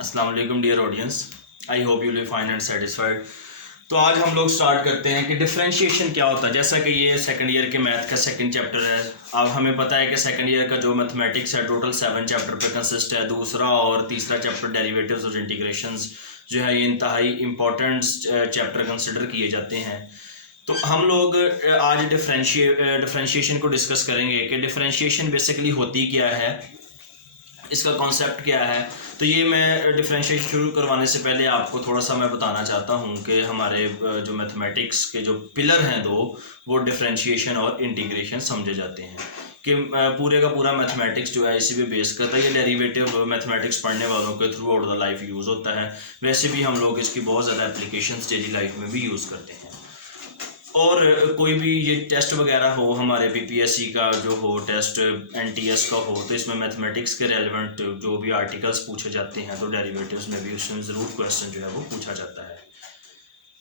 अस्सलाम वालेकुम dear audience, I hope you will fine and satisfied. तो आज हम लोग स्टार्ट करते हैं कि डिफरेंशिएशन क्या होता है। जैसा कि ये सेकंड ईयर के मैथ का सेकंड चैप्टर है। अब हमें पता है कि सेकंड ईयर का जो मैथमेटिक्स है टोटल 7 चैप्टर पे कंसिस्ट है। दूसरा और तीसरा चैप्टर डेरिवेटिव्स और इंटीग्रेशंस जो है ये इंतहाई इंपॉर्टेंट चैप्टर कंसिडर किए जाते हैं। तो हम लोग आज डिफरेंशिएशन को डिस्कस करेंगे कि डिफरेंशिएशन बेसिकली होती क्या है, इसका कॉन्सेप्ट क्या है। तो ये मैं डिफरेंशिएशन शुरू करवाने से पहले आपको थोड़ा सा मैं बताना चाहता हूँ कि हमारे जो मैथमेटिक्स के जो पिलर हैं दो, वो डिफरेंशिएशन और इंटीग्रेशन समझे जाते हैं। कि पूरे का पूरा मैथमेटिक्स जो है इसी पे बेस करता है। ये डेरिवेटिव मैथमेटिक्स पढ़ने वालों के through out the life use होता है। वैसे भी हम लोग इसकी बहुत ज़्यादा एप्लीकेशंस डेली लाइफ में भी यूज़ करते हैं। और कोई भी ये टेस्ट वगैरह हो, हमारे पीपीएससी का जो हो टेस्ट, एनटीएस का हो, तो इसमें मैथमेटिक्स के रेलेवेंट जो भी आर्टिकल्स पूछे जाते हैं तो डेरिवेटिव्स में भी उसमें ज़रूर क्वेश्चन जो है वो पूछा जाता है।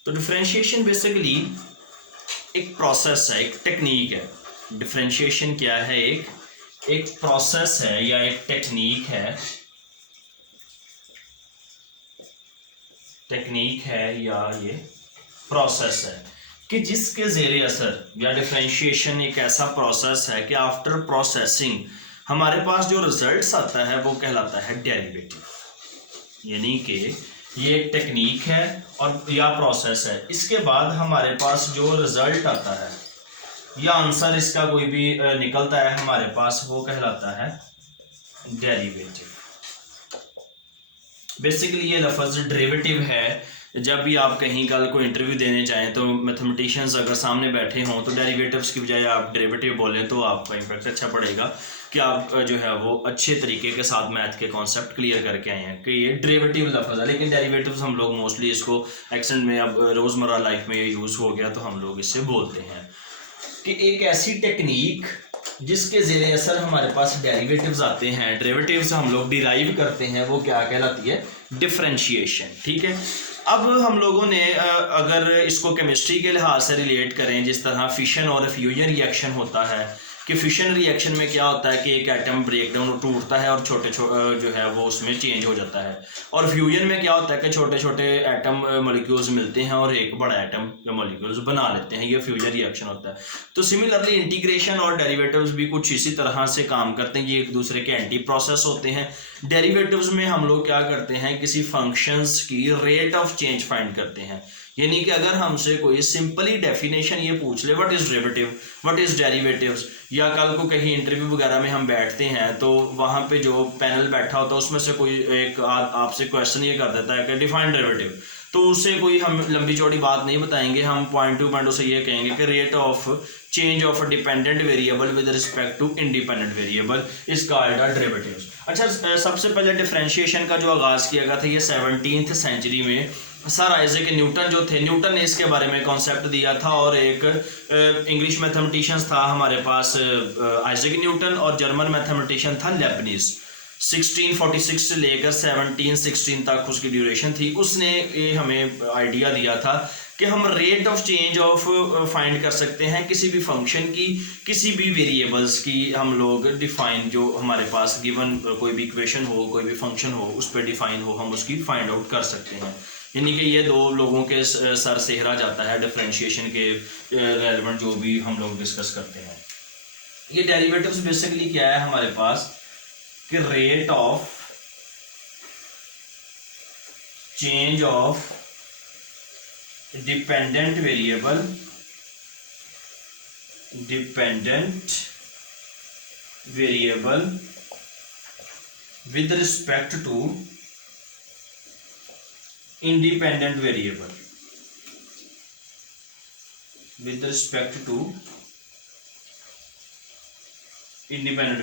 तो डिफरेंशिएशन बेसिकली एक प्रोसेस है, एक टेक्निक है। डिफरेंशिएशन क्या है? एक प्रोसेस है या एक टेक्निक है या ये प्रोसेस है कि जिसके ज़ेरे असर, या डिफरेंशिएशन एक ऐसा प्रोसेस है कि आफ्टर प्रोसेसिंग हमारे पास जो रिजल्ट्स आता है वो कहलाता है डेरिवेटिव। यानी कि ये एक टेक्निक है और या प्रोसेस है। इसके बाद हमारे पास जो रिजल्ट आता है या आंसर इसका कोई भी निकलता है हमारे पास, वो कहलाता है डेरिवेटिव। बेसिकली ये लफ्ज़ डेरिवेटिव है। जब भी आप कहीं कल को इंटरव्यू देने जाएं तो मैथमेटिशियंस अगर सामने बैठे हों तो डेरिवेटिव्स की बजाय आप डेरिवेटिव बोलें तो आपका इम्पैक्ट अच्छा पड़ेगा कि आप जो है वो अच्छे तरीके के साथ मैथ के कॉन्सेप्ट क्लियर करके आए हैं कि ये डेरिवेटिव लफ्ज़ है। लेकिन डेरिवेटिव्स हम लोग मोस्टली इसको एक्सेंट में अब रोज़मर्रा लाइफ में ये यूज़ हो गया तो हम लोग इससे बोलते हैं कि एक ऐसी टेक्निक जिसके ज़ेरे असर हमारे पास डेरिवेटिव्स आते हैं, डेरिवेटिव्स हम लोग डिराइव करते हैं, वो क्या कहलाती है? डिफरेंशिएशन। ठीक है। अब हम लोगों ने अगर इसको केमिस्ट्री के लिहाज से रिलेट करें, जिस तरह फिशन और फ्यूजन रिएक्शन होता है कि फिशन रिएक्शन में क्या होता है कि एक एटम ब्रेक डाउन टूटता है और छोटे जो है वो उसमें चेंज हो जाता है। और फ्यूजन में क्या होता है कि छोटे छोटे एटम मॉलिक्यूल्स मिलते हैं और एक बड़ा एटम या मॉलिक्यूल्स बना लेते हैं। ये फ्यूजन रिएक्शन होता है। तो सिमिलरली इंटीग्रेशन और डेरिवेटिव्स भी कुछ इसी तरह से काम करते हैं। ये एक दूसरे के एंटी प्रोसेस होते हैं। डेरिवेटिव्स में हम लोग क्या करते हैं, किसी फंक्शंस की रेट ऑफ चेंज फाइंड करते हैं। यानी कि अगर हमसे कोई सिंपली डेफिनेशन ये पूछ ले what is derivative, what is derivatives, या कल को कहीं इंटरव्यू वगैरह में हम बैठते हैं तो वहाँ पे जो पैनल बैठा होता है उसमें से कोई एक आपसे क्वेश्चन ये कर देता है कि डिफाइन डेरिवेटिव, तो उससे कोई हम लंबी चौड़ी बात नहीं बताएंगे। हम पॉइंट टू पॉइंट उसे ये कहेंगे कि rate of change of a dependent variable with respect to independent variable is called a derivatives. अच्छा, सबसे पहले डिफरेंशिएशन का जो आगाज़ किया गया था ये 17th सेंचुरी में सर आइजैक न्यूटन जो थे, न्यूटन ने इसके बारे में कॉन्सेप्ट दिया था। और एक इंग्लिश मैथमेटिशियंस था हमारे पास आइजैक न्यूटन, और जर्मन मैथमेटिशियन था लेबनिज। 1646 से लेकर 1716 तक उसकी ड्यूरेशन थी। उसने ये हमें आइडिया दिया था कि हम rate of change of find कर सकते हैं किसी भी फंक्शन की, किसी भी वेरिएबल्स की। हम लोग डिफाइन जो हमारे पास गिवन कोई भी इक्वेशन हो, कोई भी फंक्शन हो, उस पर डिफाइन हो, हम उसकी फाइंड आउट कर सकते हैं। यानी कि ये दो लोगों के सर सेहरा जाता है डिफरेंशिएशन के रेलेवेंट जो भी हम लोग डिस्कस करते हैं। ये डेरिवेटिव्स बेसिकली क्या है हमारे पास कि rate of change of dependent variable with respect to independent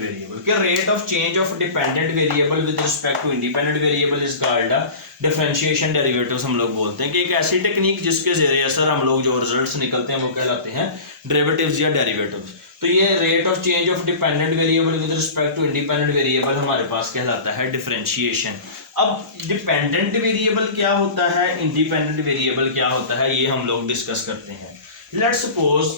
variable के rate of change of dependent variable with respect to independent variable is called a differentiation derivatives. हम लोग बोलते हैं कि एक ऐसी टेक्निक जिसके ज़रिए असर हम लोग जो रिजल्ट्स निकलते हैं वो कहलाते हैं डेरिवेटिव्स या डेरिवेटिव्स। तो ये rate of change of dependent variable with respect to independent variable हमारे पास कहलाता है डिफरेंशिएशन। अब डिपेंडेंट वेरिएबल क्या होता है, इंडिपेंडेंट वेरिएबल क्या होता है, ये हम लोग डिस्कस करते हैं। लेट्स सपोज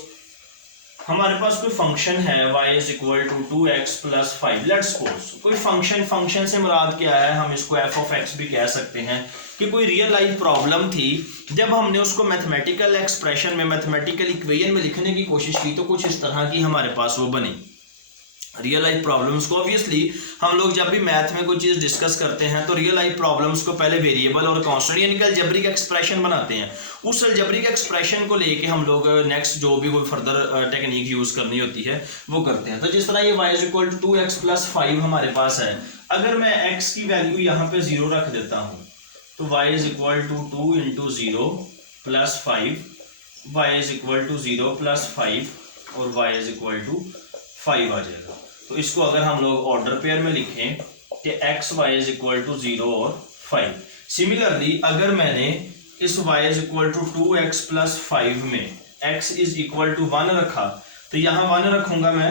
हमारे पास कोई फंक्शन है y is equal to 2x plus 5। Let's suppose कोई फंक्शन से मुराद क्या है, हम इसको f ऑफ x भी कह सकते हैं कि कोई रियल लाइफ प्रॉब्लम थी, जब हमने उसको मैथमेटिकल एक्सप्रेशन में, मैथमेटिकल इक्वेशन में लिखने की कोशिश की तो कुछ इस तरह की हमारे पास वो बनी। रियल लाइफ प्रॉब्लम्स को ऑब्वियसली हम लोग जब भी मैथ में कोई चीज़ डिस्कस करते हैं तो रियल लाइफ प्रॉब्लम्स को पहले वेरिएबल और कांस्टेंट यानी कि अलजेब्रिक एक्सप्रेशन बनाते हैं। उस अलजेब्रिक एक्सप्रेशन को लेके हम लोग नेक्स्ट जो भी कोई फर्दर टेक्निक यूज़ करनी होती है वो करते हैं। तो जिस तरह ये y is equal to 2x plus 5 हमारे पास है, अगर मैं x की वैल्यू यहाँ पे 0 रख देता हूँ तो y is equal to 2 into 0 plus 5, y is equal to 0 plus 5 और y इज इक्वल टू 5 आ जाएगा। तो इसको अगर हम लोग ऑर्डर पेयर में लिखें कि x y is equal to 0 और 5। सिमिलरली अगर मैंने इस y is equal to 2x plus 5 में x इज इक्वल टू 1 रखा तो यहाँ 1 रखूंगा मैं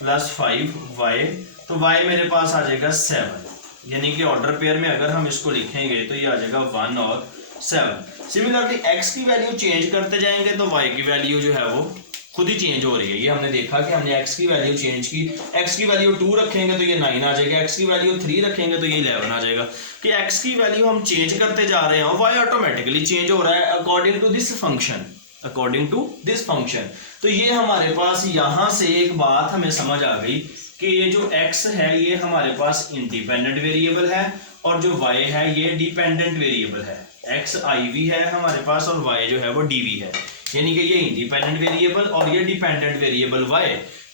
प्लस 5y, तो y मेरे पास आ जाएगा 7, यानी कि ऑर्डर पेयर में अगर हम इसको लिखेंगे तो ये आ जाएगा 1 और 7। सिमिलरली x की वैल्यू चेंज करते जाएंगे तो y की वैल्यू जो है वो खुद ही चेंज हो रही है। ये हमने देखा कि हमने x की वैल्यू चेंज की, x की वैल्यू 2 रखेंगे तो ये 9 आ जाएगा, x की वैल्यू 3 रखेंगे तो ये 11 आ जाएगा। कि x की वैल्यू हम चेंज करते जा रहे हैं, y ऑटोमेटिकली चेंज हो रहा है according to this function, according to this function. तो ये हमारे पास यहाँ से एक बात हमें समझ आ गई कि ये जो x है ये हमारे पास इंडिपेंडेंट वेरिएबल है और जो y है ये डिपेंडेंट वेरिएबल है। x iv है हमारे पास और y जो है वो dv है, यानी कि ये इंडिपेंडेंट वेरिएबल और ये डिपेंडेंट वेरिएबल y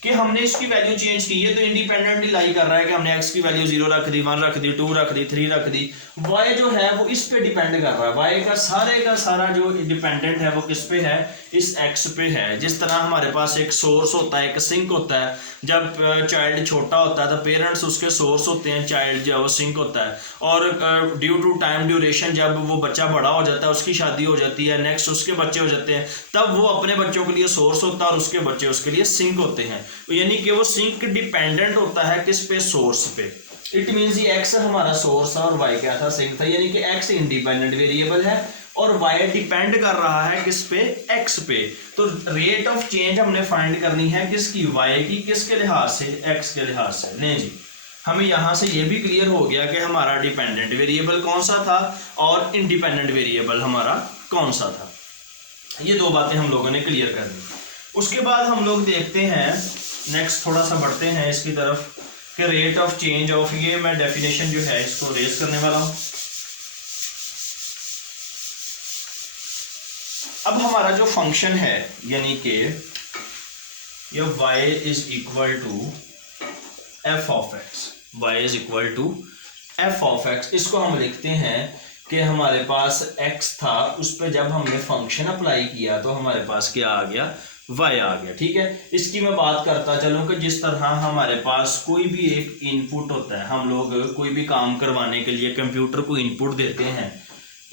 कि हमने इसकी वैल्यू चेंज की है तो इंडिपेंडेंटली लाई कर रहा है कि हमने x की वैल्यू 0 रख दी, 1 रख दी, 2 रख दी, 3 रख दी। y जो है वो इस पे डिपेंड कर रहा है, y का सारा जो डिपेंडेंट है वो किस पे है, इस x पे है। जिस तरह हमारे पास एक सोर्स होता है, एक सिंक होता है, जब चाइल्ड छोटा होता है तो पेरेंट्स उसके सोर्स होते हैं, चाइल्ड जो है वो सिंक होता है, और ड्यू टू टाइम ड्यूरेशन जब वो बच्चा बड़ा हो जाता है, उसकी शादी हो जाती है, नेक्स्ट उसके बच्चे हो जाते हैं, तब वो अपने बच्चों के लिए सोर्स होता है और उसके बच्चे उसके लिए सिंक होते हैं। यानी कि वो सिंक डिपेंडेंट होता है किस पे, सोर्स पे। इट मीन्स ये x हमारा सोर्स था और y क्या था, सिंक था, यानी कि x इंडिपेंडेंट वेरिएबल है और y डिपेंड कर रहा है किस पे, x पे। तो रेट ऑफ चेंज हमने फाइंड करनी है किसकी, y की, किसके लिहाज से, x के लिहाज से। नहीं जी, हमें यहाँ से ये भी क्लियर हो गया कि हमारा डिपेंडेंट वेरिएबल कौन सा था और इंडिपेंडेंट वेरिएबल हमारा कौन सा था। ये दो बातें हम लोगों ने क्लियर कर दी। उसके बाद हम लोग देखते हैं नेक्स्ट, थोड़ा सा बढ़ते हैं इसकी तरफ कि रेट ऑफ चेंज ऑफ, ये मैं डेफिनेशन जो है इसको रेज करने वाला हूं। अब हमारा जो फंक्शन है यानी कि ये y is equal to f of x, y is equal to f of x, इसको हम लिखते हैं कि हमारे पास x था, उस पर जब हमने फंक्शन अप्लाई किया तो हमारे पास क्या आ गया, y आ गया। ठीक है, इसकी मैं बात करता चलूं कि जिस तरह हमारे पास कोई भी एक इनपुट होता है, हम लोग कोई भी काम करवाने के लिए कंप्यूटर को इनपुट देते हैं,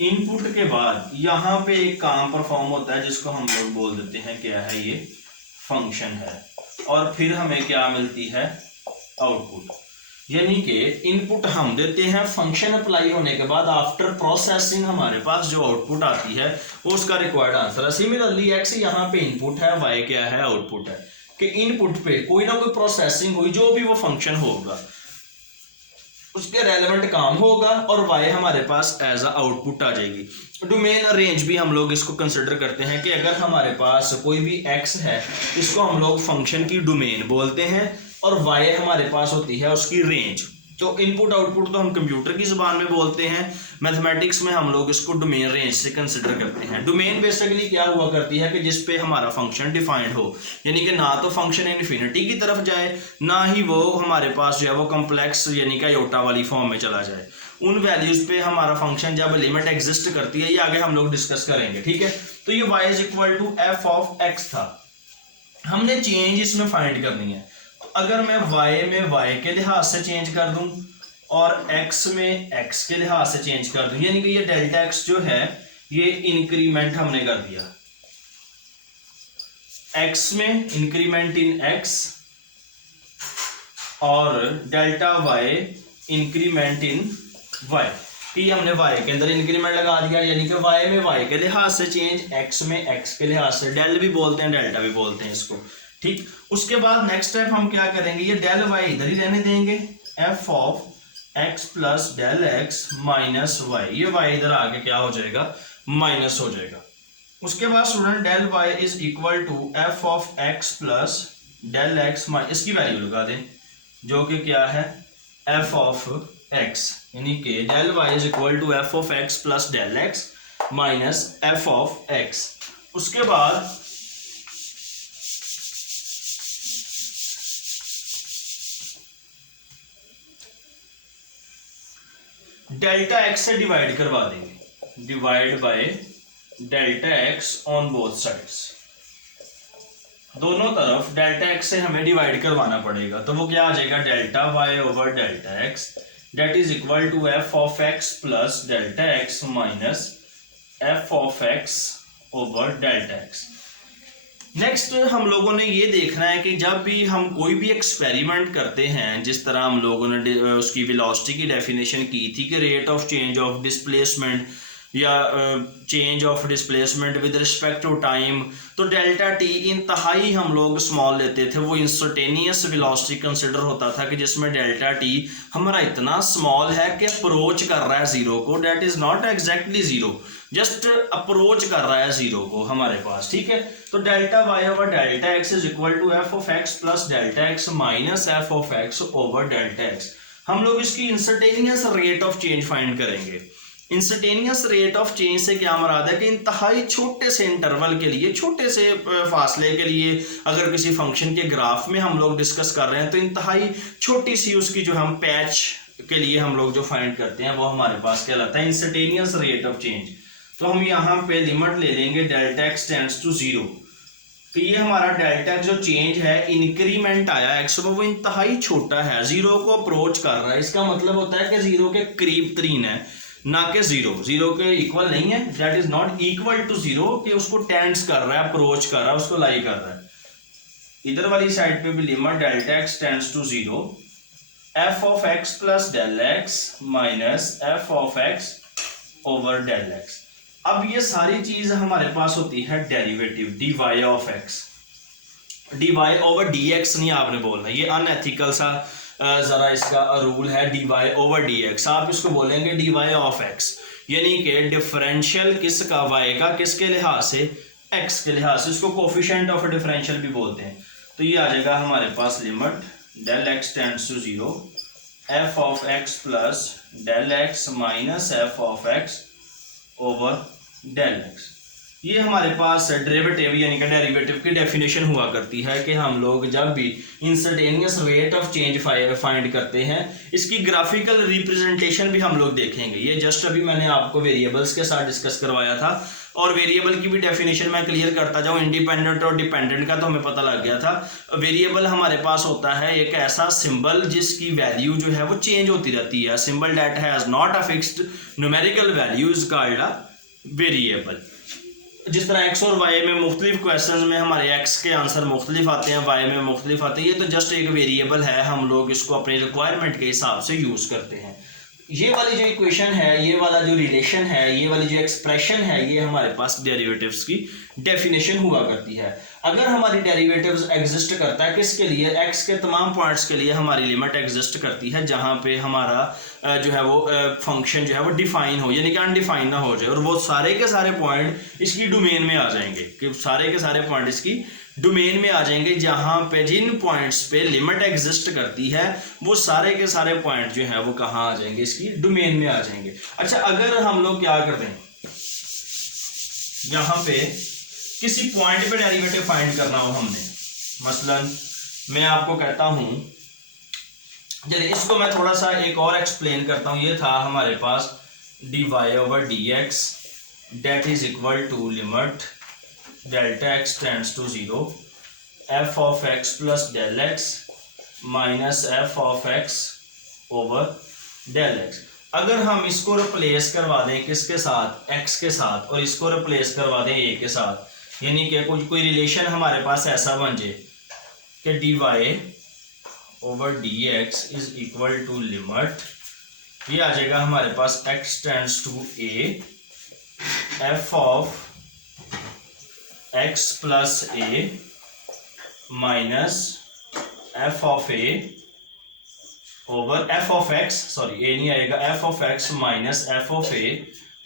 इनपुट के बाद यहाँ पे एक काम परफॉर्म होता है जिसको हम लोग बोल देते हैं क्या है, ये फंक्शन है, और फिर हमें क्या मिलती है, आउटपुट। यानी कि इनपुट हम देते हैं, फंक्शन अप्लाई होने के बाद आफ्टर प्रोसेसिंग हमारे पास जो आउटपुट आती है वो उसका रिक्वायर्ड आंसर है। सिमिलरली x यहाँ पे इनपुट है, y क्या है, आउटपुट है। कि इनपुट पे कोई ना कोई प्रोसेसिंग हुई, जो भी वो फंक्शन होगा उसके रेलेवेंट काम होगा और y हमारे पास एज अ आउटपुट आ जाएगी। डोमेन रेंज भी हम लोग इसको कंसिडर करते हैं कि अगर हमारे पास कोई भी x है, इसको हम लोग फंक्शन की डोमेन बोलते हैं और y हमारे पास होती है उसकी रेंज। तो इनपुट आउटपुट तो हम कंप्यूटर की ज़बान में बोलते हैं, मैथमेटिक्स में हम लोग इसको डोमेन रेंज से कंसिडर करते हैं। डोमेन बेसिकली क्या हुआ करती है कि जिस पे हमारा फंक्शन डिफाइंड हो, यानी कि ना तो फंक्शन इन्फिनिटी की तरफ जाए, ना ही वो हमारे पास जो है वो कम्प्लेक्स यानी कि आयोटा वाली फॉर्म में चला जाए। उन वैल्यूज़ पे हमारा फंक्शन जब लिमिट एग्जिस्ट करती है, ये आगे हम लोग डिस्कस करेंगे। ठीक है, तो ये y is equal to f of x था, हमने चेंज इसमें फाइंड करनी है। अगर मैं y में y के लिहाज से चेंज कर दूं और x में x के लिहाज से चेंज कर दूं, यानी कि ये डेल्टा x जो है ये इंक्रीमेंट हमने कर दिया, x में इंक्रीमेंट इन x और delta y increment in y। कि हमने y के अंदर इंक्रीमेंट लगा दिया, यानी कि y में y के लिहाज से चेंज, x में x के लिहाज से, डेल भी बोलते हैं डेल्टा भी बोलते हैं इसको, ठीक। उसके बाद नेक्स्ट स्टेप हम क्या करेंगे, ये डेल y इधर ही रहने देंगे, f of x plus del x minus y, ये y इधर आके क्या हो जाएगा, माइनस हो जाएगा। उसके बाद student del y is equal to f of x plus del x minus, इसकी वैल्यू लगा दें जो कि क्या है f ऑफ x, यानी कि del y is equal to f of x plus del x minus f of x। उसके बाद डेल्टा x से डिवाइड करवा देंगे, divide by delta x on both sides, दोनों तरफ डेल्टा x से हमें डिवाइड करवाना पड़ेगा, तो वो क्या आ जाएगा, delta y over delta x that is equal to f of x plus delta x minus f of x over delta x। Next हम लोगों ने ये देखना है कि जब भी हम कोई भी एक्सपेरिमेंट करते हैं, जिस तरह हम लोगों ने उसकी वेलोसिटी की डेफिनेशन की थी कि rate of change of displacement या change of displacement with respect to time, तो डेल्टा टी इंतहाई हम लोग स्मॉल लेते थे, वो इंस्टेंटेनियस वेलोसिटी कंसिडर होता था कि जिसमें डेल्टा टी हमारा इतना स्मॉल है कि अप्रोच कर रहा है जीरो को, that is not exactly zero, just approach कर रहा है जीरो को हमारे पास, ठीक है। तो delta y over delta x is equal to f of x plus delta x minus f of x over delta x. हम लोग इसकी instantaneous rate of change find करेंगे। इंस्टेंटेनियस रेट ऑफ चेंज से क्या मुराद है कि इंतहाई छोटे से इंटरवल के लिए, छोटे से फासले के लिए अगर किसी फंक्शन के ग्राफ में हम लोग डिस्कस कर रहे हैं तो इंतहाई छोटी सी उसकी जो हम पैच के लिए हम लोग जो फाइंड करते हैं वो हमारे पास कहलाता है इंस्टेंटेनियस रेट ऑफ चेंज। तो हम यहाँ पे लिमिट ले लेंगे delta x tends to zero, तो ये हमारा डेल्टा जो चेंज है इंक्रीमेंट आया एक्स में वो इंतहाई छोटा है, जीरो को अप्रोच कर रहा है, इसका मतलब होता है कि जीरो के करीब तरीन है, ना कि जीरो, जीरो के इक्वल नहीं है, that is not equal to zero, कि उसको टेंड्स कर रहा है, अप्रोच कर रहा है, उसको लाई कर रहा है। इधर वाली साइड पे भी limit delta x tends to zero, f of x plus del x minus f of x over del x. अब ये सारी चीज हमारे पास होती है derivative dy of x, dy over dx नहीं आपने बोलना, ये अनएथिकल सा जरा इसका रूल है, dy ओवर dx, आप इसको बोलेंगे dy ऑफ x, यानी कि डिफरेंशियल किसका, y का, किसके लिहाज से, x के लिहाज से, इसको कोफिशिएंट ऑफ डिफरेंशियल भी बोलते हैं। तो ये आ जाएगा हमारे पास limit del x tends to zero, f of x plus del x minus f of x over del x. ये हमारे पास डेरिवेटिव यानी कि डेरिवेटिव की डेफिनेशन हुआ करती है कि हम लोग जब भी instantaneous rate of change find करते हैं, इसकी ग्राफिकल रिप्रेजेंटेशन भी हम लोग देखेंगे। ये जस्ट अभी मैंने आपको वेरिएबल्स के साथ डिस्कस करवाया था, और वेरिएबल की भी डेफिनेशन मैं क्लियर करता जाऊँ, इंडिपेंडेंट और डिपेंडेंट का तो हमें पता लग गया था। वेरिएबल हमारे पास होता है एक ऐसा सिंबल जिसकी वैल्यू जो है वो चेंज होती रहती है, symbol that has not a fixed numerical value is called a variable. जिस तरह x और y में मुख्तलिफ क्वेश्चंस में हमारे x के आंसर मुख्तलिफ आते हैं, y में मुख्तलिफ आते हैं, ये तो जस्ट एक वेरिएबल है, हम लोग इसको अपने रिक्वायरमेंट के हिसाब से यूज करते हैं। ये वाली जो इक्वेशन है, ये वाला जो रिलेशन है, ये वाली जो एक्सप्रेशन है, ये हमारे पास डेरिवेटिव्स की डेफिनेशन हुआ करती है। अगर हमारी डेरिवेटिव्स एग्जिस्ट करता है किसके लिए, x के तमाम पॉइंट्स के लिए हमारी लिमिट एग्जिस्ट करती है, जहाँ पे हमारा जो है वो फंक्शन जो है वो डिफाइन हो, यानी कि अनडिफाइन ना हो जाए, और वो सारे के सारे पॉइंट इसकी डोमेन में आ जाएंगे, कि सारे के सारे पॉइंट इसकी डोमेन में आ जाएंगे, जहाँ पे जिन पॉइंट्स पे लिमिट एग्जिस्ट करती है वो सारे के सारे पॉइंट जो है वो कहाँ आ जाएंगे, इसकी डोमेन में आ जाएंगे। अच्छा, अगर हम लोग क्या करते हैं, यहाँ पे किसी पॉइंट पे डेरिवेटिव फाइंड करना हो हमने, मसलन मैं आपको कहता हूं, चलिए इसको मैं थोड़ा सा एक और एक्सप्लेन करता हूं। ये था हमारे पास dy over dx that is equal to limit delta x tends to zero, f of x plus del x minus f of x over del x। अगर हम इसको रिप्लेस करवा दें किसके साथ, x के साथ, और इसको रिप्लेस करवा दें a के साथ, यानी कि कोई रिलेशन हमारे पास ऐसा बन जाए कि dy over dx is equal to limit ये आ जाएगा हमारे पास x tends to a, f of x plus a minus f of a over f of x, sorry a नहीं आएगा, f of x minus f of a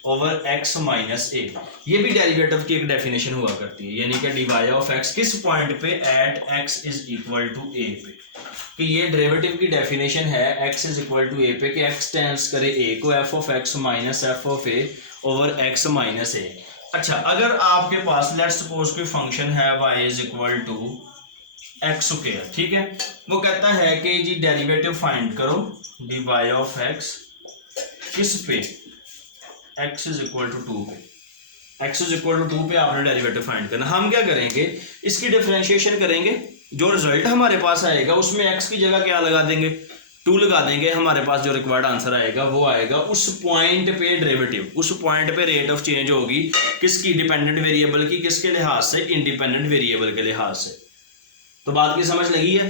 over x minus a। ये भी derivative की एक definition हुआ करती है, यानी कि dy ऑफ x किस पॉइंट पे at x is equal to a पे, कि ये डेरिवेटिव की डेफिनेशन है x is equal to a पे कि x टेंड्स करे a को f of x minus f of a over x minus a। अच्छा, अगर आपके पास लेट्स सपोज कोई फंक्शन है y is equal to x square, ठीक है, वो कहता है कि जी डेरिवेटिव फाइंड करो dy ऑफ x किस पे, x इज इक्वल टू 2 पे, x इज इक्वल टू 2 पे आपने डेरिवेटिव फाइंड करना। हम क्या करेंगे, इसकी डिफरेंशिएशन करेंगे, जो रिजल्ट हमारे पास आएगा उसमें x की जगह क्या लगा देंगे, 2 लगा देंगे, हमारे पास जो रिक्वायर्ड आंसर आएगा वो आएगा उस पॉइंट पे डेरिवेटिव, उस पॉइंट पे रेट ऑफ चेंज होगी किसकी, डिपेंडेंट वेरिएबल की, किसके लिहाज से, इंडिपेंडेंट वेरिएबल के लिहाज से। तो बात की समझ लगी है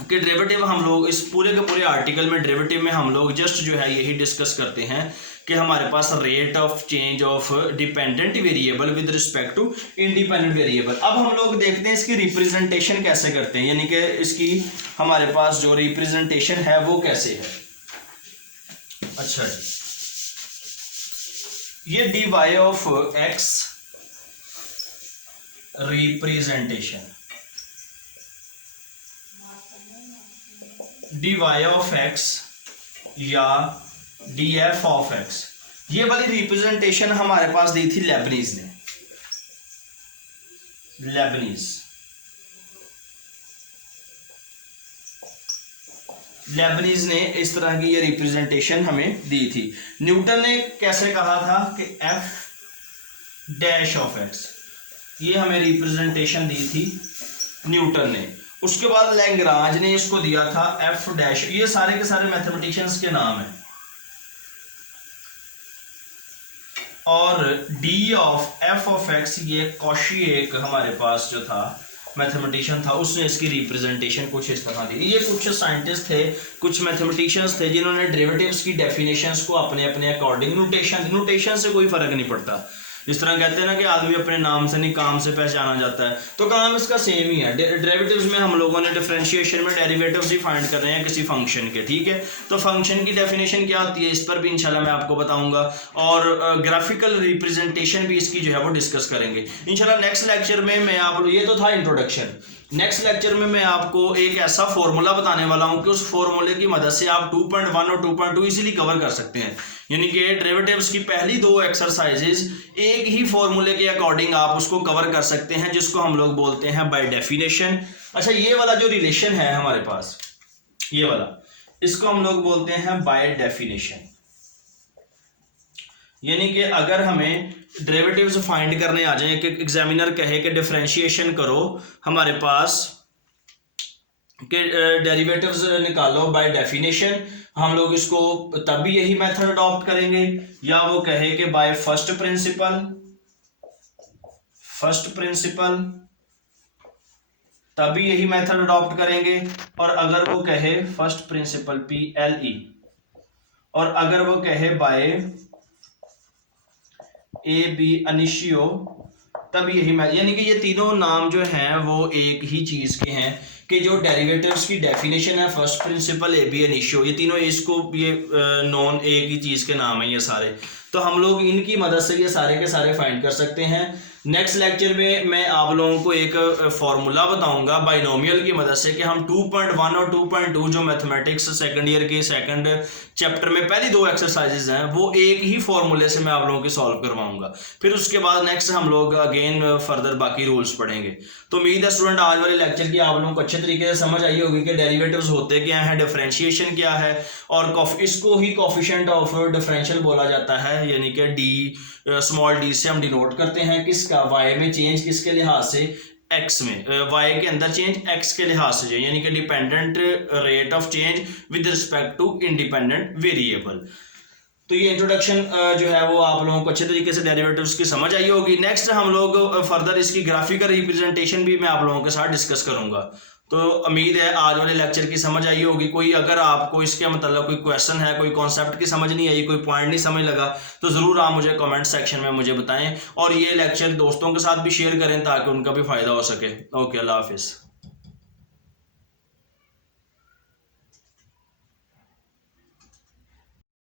कि डेरिवेटिव हम लोग इस पूरे के पूरे आर्टिकल में डेरिवेटिव में हम लोग जस्ट जो है यही डिस्कस करते हैं कि हमारे पास rate of change of dependent variable with respect to independent variable. अब हम लोग देखते हैं इसकी रिप्रेजेंटेशन कैसे करते हैं, यानी कि इसकी हमारे पास जो रिप्रेजेंटेशन है वो कैसे है। अच्छा जी, ये dy of x representation, dy of x या df ऑफ x, ये वाली रिप्रेजेंटेशन हमारे पास दी थी लेबनीज ने, लेबनीज ने इस तरह की ये रिप्रेजेंटेशन हमें दी थी। न्यूटन ने कैसे कहा था कि f डैश ऑफ x, ये हमें रिप्रेजेंटेशन दी थी न्यूटन ने। उसके बाद लैग्रांज ने इसको दिया था f डैश, ये सारे के सारे मैथमेटिशियंस के नाम हैं, और d of f of x ये कॉशी एक हमारे पास जो था मैथमेटिशियन था, उसने इसकी रिप्रेजेंटेशन कुछ इस तरह दी। ये कुछ साइंटिस्ट थे, कुछ मैथमेटिशियंस थे जिन्होंने डेरिवेटिव्स की डेफिनेशंस को अपने अपने अकॉर्डिंग, नोटेशन से कोई फर्क नहीं पड़ता, इस तरह कहते हैं ना कि आदमी अपने नाम से नहीं काम से पहचाना जाता है, तो काम इसका सेम ही है। डेरिवेटिव्स में हम लोगों ने डिफरेंशिएशन में डेरिवेटिव्स ही फाइंड कर रहे हैं किसी फंक्शन के, ठीक है, तो फंक्शन की डेफिनेशन क्या होती है इस पर भी इंशाल्लाह मैं आपको बताऊंगा, और ग्राफिकल रिप्रेजेंटेशन भी इसकी जो है वो डिस्कस करेंगे इंशाल्लाह नेक्स्ट लेक्चर में। मैं आप, ये तो था इंट्रोडक्शन, नेक्स्ट लेक्चर में मैं आपको एक ऐसा फॉर्मूला बताने वाला हूं कि उस फॉर्मूले की मदद से आप 2.1 और 2.2 इजीली कवर कर सकते हैं, यानी कि डेरिवेटिव्स की पहली 2 एक्सरसाइजेज एक ही फॉर्मूले के अकॉर्डिंग आप उसको कवर कर सकते हैं, जिसको हम लोग बोलते हैं बाय डेफिनेशन। अच्छा, ये वाला जो रिलेशन है हमारे पास, ये वाला, इसको हम लोग बोलते हैं बाय डेफिनेशन, यानी कि अगर हमें डेरिवेटिव्स फाइंड करने आ जाए कि एग्जामिनर कहे कि डिफरेंशिएशन करो हमारे पास कि डेरिवेटिव्स निकालो बाय डेफिनेशन, हम लोग इसको तब भी यही मेथड अडॉप्ट करेंगे, या वो कहे कि बाय फर्स्ट प्रिंसिपल तब भी यही मेथड अडॉप्ट करेंगे, और अगर वो कहे फर्स्ट प्रिंसिपल PLE, और अगर वो कहे बाय AB इनिशियो तब यही, यानी कि ये तीनों नाम जो हैं वो एक ही चीज के हैं कि जो डेरिवेटिव्स की डेफिनेशन है फर्स्ट प्रिंसिपल AB इनिशियो, ये तीनों इसको ये नॉन एक ही चीज के नाम है ये सारे, तो हम लोग इनकी मदद से ये सारे के सारे फाइंड कर सकते हैं। नेक्स्ट लेक्चर में मैं आप लोगों को एक फॉर्मूला बताऊंगा बाइनोमियल की मदद से कि हम 2.1 और 2.2 जो मैथमेटिक्स सेकंड ईयर के सेकंड चैप्टर में पहली 2 एक्सरसाइजेज हैं वो एक ही फॉर्मूले से मैं आप लोगों की सॉल्व करवाऊंगा, फिर उसके बाद नेक्स्ट हम लोग अगेन फर्दर बाकी रूल्स पढ़ेंगे। तो उम्मीद है स्टूडेंट आज वाले लेक्चर की आप लोगों को अच्छे तरीके से समझ आई होगी कि डेरिवेटिव्स होते क्या हैं, डिफरेंशिएशन क्या है, और इसको ही कोफिशिएंट ऑफ डिफरेंशियल बोला जाता है, यानी कि d स्मॉल d से हम डिनोट करते हैं किसका, y में चेंज किसके लिहाज से, x में, y के अंदर चेंज x के लिहाज से, यानी कि dependent rate of change with respect to independent variable. तो ये इंट्रोडक्शन जो है वो आप लोगों को अच्छे तरीके से डेरिवेटिव्स की समझ आई होगी। नेक्स्ट हम लोग फर्दर इसकी ग्राफिकल रिप्रेजेंटेशन भी मैं आप लोगों के साथ डिस्कस करूंगा। तो उम्मीद है आज वाले लेक्चर की समझ आई होगी। कोई अगर आपको इसके मतलब कोई क्वेश्चन है, कोई कॉन्सेप्ट की समझ नहीं आई, कोई पॉइंट नहीं समझ लगा, तो ज़रूर आप मुझे कमेंट सेक्शन में मुझे बताएं और ये लेक्चर दोस्तों के साथ भी शेयर करें ताकि उनका भी फ़ायदा हो सके। ओके, अल्लाह हाफिज़।